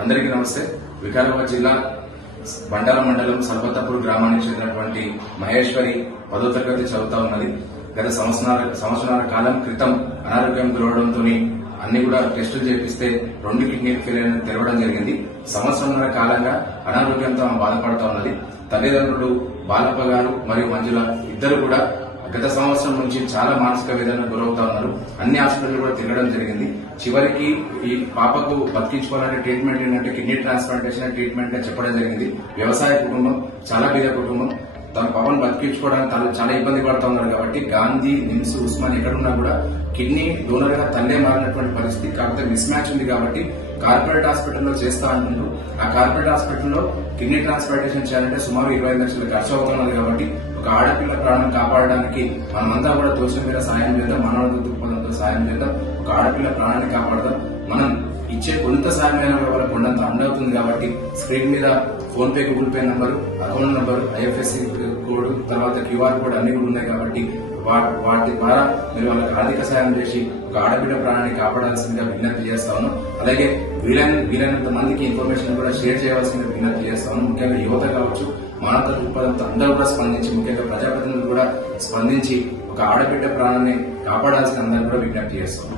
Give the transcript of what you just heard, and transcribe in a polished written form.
అందరికీ నమస్తే. వికారాబాద్ జిల్లా బండాల మండలం సల్బతాపూర్ గ్రామానికి చెందినటువంటి మహేశ్వరి 10వ తరగతి చదువుతా ఉన్నది. గత సంవత్సరాల కాలం క్రితం అనారోగ్యం గురవడంతో అన్ని కూడా టెస్టులు చేపిస్తే 2 కిడ్నీలు ఫెయిల్ అయిన తెలవడం జరిగింది. సంవత్సరంన్నర కాలంగా అనారోగ్యంతో బాధపడుతూ ఉన్నది. తల్లిదండ్రులు బాలప్ప గారు మరియు మంజుల ఇద్దరు కూడా గత సంవత్సరం నుంచి చాలా మానసిక వేదన గురవుతా ఉన్నారు. అన్ని హాస్పిటల్ కూడా తిరగడం జరిగింది. చివరికి ఈ పాపకు బతికించుకోవాలంటే ట్రీట్మెంట్ ఏంటంటే కిడ్నీ ట్రాన్స్ప్లాంటేషన్ ట్రీట్మెంట్ గా చెప్పడం జరిగింది. వ్యవసాయ కుటుంబం, చాలా పేద కుటుంబం. తన పాపను బతికించుకోవడానికి చాలా ఇబ్బంది పడుతూ ఉన్నారు కాబట్టి గాంధీ, నిమ్స్, ఉస్మాన్ ఎక్కడున్నా కూడా కిడ్నీ డోనర్ గా తల్లే మారినటువంటి పరిస్థితి. కాకపోతే మిస్ మ్యాచ్ ఉంది కాబట్టి కార్పొరేట్ హాస్పిటల్లో చేస్తా అంటుండ్రు. ఆ కార్పొరేట్ హాస్పిటల్లో కిడ్నీ ట్రాన్స్ప్లాంటేషన్ చేయాలంటే సుమారు 25 లక్షలు ఖర్చు అవుతున్నది కాబట్టి ఒక ఆడపిల్ల ప్రాణం కాపాడడానికి మనమంతా కూడా తోచిన మీద సాయం చేద్దాం, మానవ దృక్పథంతో సాయం చేద్దాం. ఒక ఆడపిల్ల ప్రాణాన్ని కాపాడదాం. మనం ఇచ్చే కొంత సాయమైన వాళ్ళకి కొండంత అందవుతుంది కాబట్టి స్క్రీన్ మీద phone pay, Google pay number, account number, IFSC code, తర్వాత క్యూఆర్ కోడ్ అన్ని కూడా ఉన్నాయి కాబట్టి వాటి ద్వారా మీరు వాళ్ళకి ఆర్థిక సాయం చేసి ఒక ఆడబిడ్డ ప్రాణాన్ని కాపాడాల్సిందిగా విజ్ఞప్తి చేస్తాను. అలాగే వీలైనంత మందికి ఇన్ఫర్మేషన్ కూడా షేర్ చేయాల్సిందిగా విజ్ఞప్తి చేస్తాను. ముఖ్యంగా యువత కావచ్చు, మానవ దృక్పథంతో అందరూ కూడా స్పందించి, ముఖ్యంగా ప్రజాప్రతినిధులు కూడా స్పందించి ఒక ఆడబిడ్డ ప్రాణాన్ని కాపాడాల్సిన అందరూ కూడా విజ్ఞప్తి చేస్తాను.